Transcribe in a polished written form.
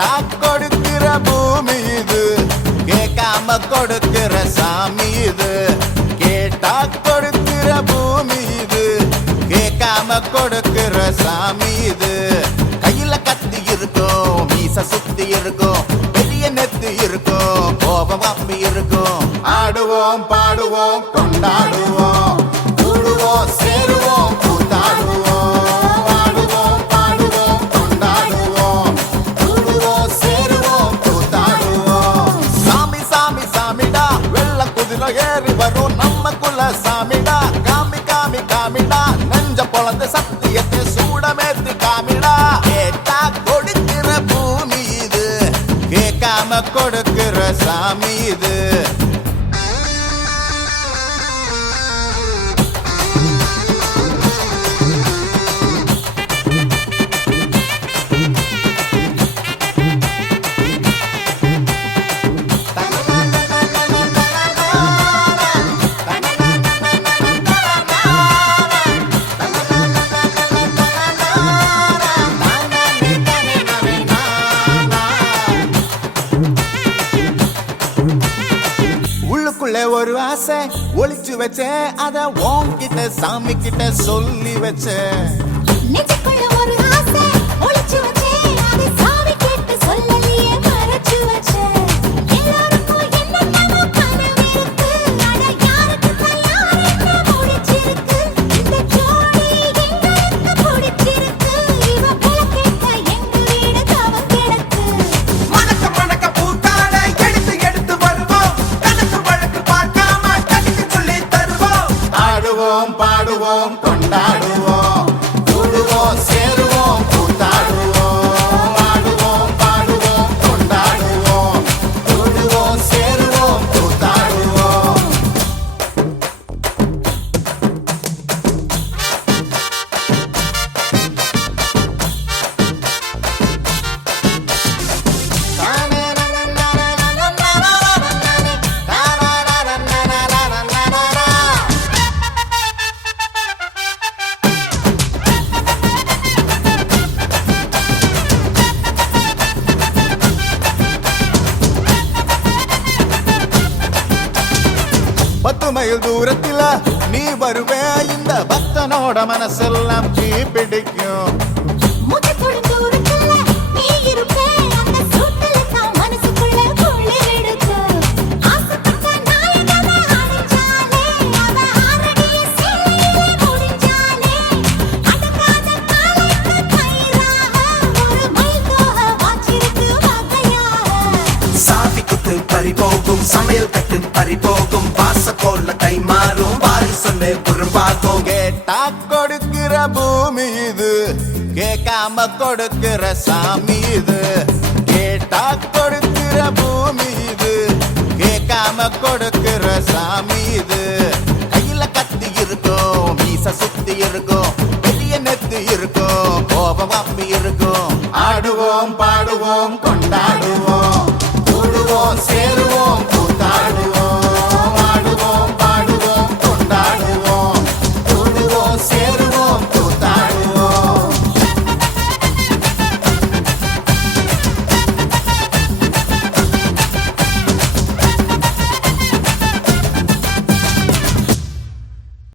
கேட்டா கொடுக்கிற பூமி இது, கேட்காம கொடுக்கிற சாமி இது. கேட்டா கொடுக்கிற பூமி இது, கேட்காம கொடுக்கிற சாமி இது. கையில கத்தி இருக்கும், மீச சுத்தி இருக்கும், பெரிய நெத்தி இருக்கும், கோபம் அப்பி இருக்கும். ஆடுவோம் பாடுவோம் கொண்டாடுவோம், கூடுவோம் சேருவோம் கூத்தாடுவோம். ஆடுவோம் பாடுவோம் கொண்டாடுவோம், கூடுவோம் சேருவோம் கூத்தாடுவோம். சாமி சாமி சாமிடா, வெள்ள குதிரை ஏறி வரும் நம்ம குல சாமிடா. காமி காமி காமிடா, நெஞ்ச பொழந்த சத்தியத்தை சூடமேத்தி காமிடா. கேட்டா கொடுக்கிற பூமி இது, கேட்காம கொடுக்கிற சாமி இது. உள்ளுக்குள்ளே ஒரு ஆசை ஒளிச்சு வச்சேன், அத உன்கிட்ட சாமி கிட்ட சொல்லி வச்சேன். நெஞ்சுக்குள்ள ஒரு ஆசை ஒளிச்சு வச்சேன், அதை சாமி கிட்ட சொல்லலையே மறைச்சு வச்சேன். எல்லாருக்கும் என்னென்னமோ கனவு இருக்கு, அட யாருக்கு யார் என்ன முடிச்சிருக்கு. இந்த ஜோடி எங்களுக்கு பிடிச்சிருக்கு, இவ போல கேட்க எங்க வீடு தவம் கிடக்கு. மணக்க மணக்க பூத்தாட எடுத்து எடுத்து வருவோம், கணக்கு வழக்கு பார்க்காம கணக்கு சொல்லி தருவோம். ஆடுவோம் பாடுவோம் கொண்டாடுவோம், கூடுவோம் சேருவோம் கூத்தாடுவோம். ஆடுவோம் பாடுவோம் கொண்டாடுவோம், கூடுவோம் சேருவோம் கூத்தாடுவோம். பத்து மைல் தூரத்தில நீ வருவே, இந்த பக்தனோட மனசெல்லாம் தீ பிடிக்கும். மூச்சு தொடும் தூரத்துல நீ இருப்ப, அந்த சூட்டுல தான் மனசுக்குள்ள குளிர் எடுக்கு. ஆசைப்பட்ட நாயகனை அடைஞ்சாலே, அவ ஆறடிய சேலையிலே முடிஞ்சாலே, அடங்காத காலைக்கு கயிறாக ஒரு மைல் தோக வாச்சிருக்கு வகையாக. சாவி குத்து பறி போகும், சமையல் கட்டு பறி போகும், வாச போல கை மாறும், வாரி சொல்ல குறும்பாகும். கேட்டா கொடுக்கிற பூமி இது, கேட்காம கொடுக்கிற சாமி இது. கேட்டா கொடுக்கிற பூமி இது, கேட்காம கொடுக்கிற சாமி இது. கையில கத்தி இருக்கும், மீச சுத்தி இருக்கும், பெரிய நெத்தி இருக்கும்,